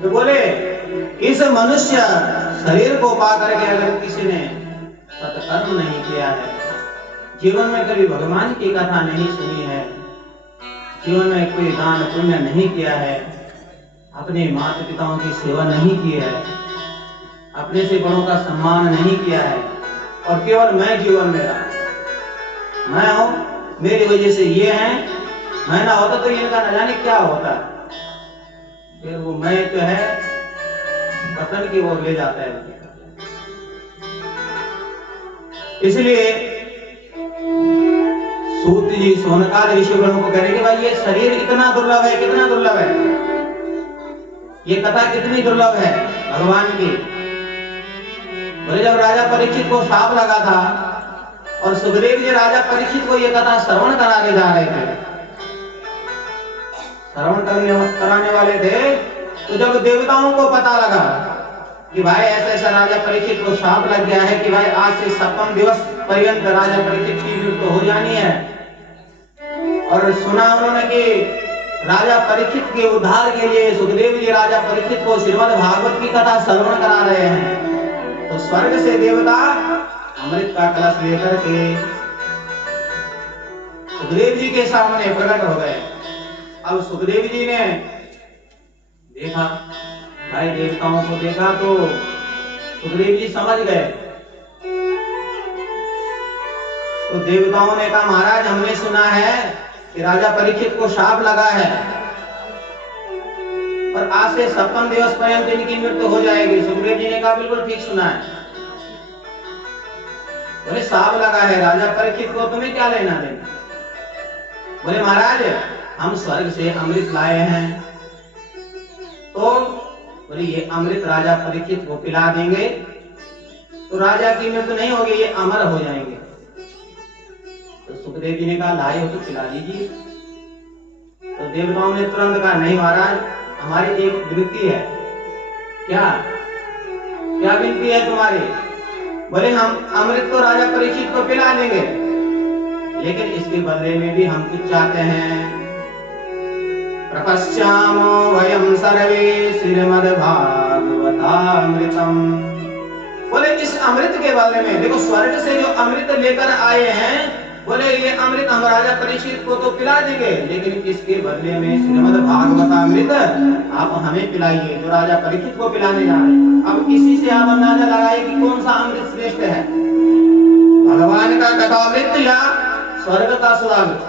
तो बोले इस मनुष्य शरीर को पा करके अगर किसी ने सत्कर्म नहीं किया है, जीवन में कभी भगवान की कथा नहीं सुनी है, जीवन में कोई दान पुण्य नहीं किया है, अपने माता पिताओं की सेवा नहीं की है, अपने से बड़ों का सम्मान नहीं किया है, और केवल मैं जीवन में रहा, मैं हूं, मेरी वजह से ये है, मैं ना होता तो इनका न जाने क्या होता। फिर वो मैं जो है पतन की ओर ले जाता है। इसलिए सूत जी सोनकाद ऋषिगणों को कह रहे कि भाई ये शरीर इतना दुर्लभ है, कितना दुर्लभ है, ये कथा कितनी दुर्लभ है भगवान की। बोले जब राजा परीक्षित को शाप लगा था और सुखदेव जी राजा परीक्षित को ये कथा श्रवण कराने जा रहे थे, श्रवण कराने वाले थे, तो जब देवताओं को पता लगा कि भाई ऐसा ऐसा राजा परीक्षित को शाप लग गया है कि भाई आज से 56 दिवस पर्यंत राजा परीक्षित की मृत्यु हो जानी है, और सुना उन्होंने कि राजा परीक्षित के उद्धार के लिए सुखदेव जी राजा परीक्षित को श्रीमद् भागवत की कथा श्रवण करा रहे हैं, तो स्वर्ग से देवता अमृत का कलश लेकर के सुखदेव जी के सामने प्रकट हो गए। अब सुखदेव जी ने देखा, भाई देवताओं को देखा तो सुखदेव जी समझ गए। तो देवताओं ने कहा महाराज हमने सुना है कि राजा परीक्षित को शाप लगा है और आज से 56 दिवस पर्यंत इनकी मृत्यु हो जाएगी। सुखदेव जी ने कहा बिल्कुल ठीक सुना है। बोले शाप लगा है राजा परीक्षित को, तुम्हें क्या लेना देना। बोले महाराज हम स्वर्ग से अमृत लाए हैं, तो बोले ये अमृत राजा परीक्षित को पिला देंगे तो राजा की मृत्यु नहीं होगी, ये अमर हो जाएंगे। तो सुखदेव जी ने कहा लाए हो तो पिला दीजिए। तो देवताओं ने तुरंत कहा नहीं महाराज हमारी एक विनती है। क्या क्या विनती है तुम्हारी। बोले हम अमृत तो राजा परीक्षित को पिला देंगे, लेकिन इसके बदले में भी हम कुछ चाहते हैं। प्रपश्यामो वयं सर्वे श्रीमद् भागवतामृतम। बोले इस अमृत के बदले में देखो स्वर्ग से जो अमृत लेकर आए हैं, बोले ये अमृत हम राजा परीक्षित को तो पिला देंगे, लेकिन इसके बदले में श्रीमद् भागवतामृत आप हमें पिलाइए जो राजा परीक्षित को पिलाने जा रहे हैं। अब इसी से आप अंदाजा लगाइए कि कौन सा अमृत श्रेष्ठ है, भगवान का कथामृत या स्वर्ग का सुधामृत।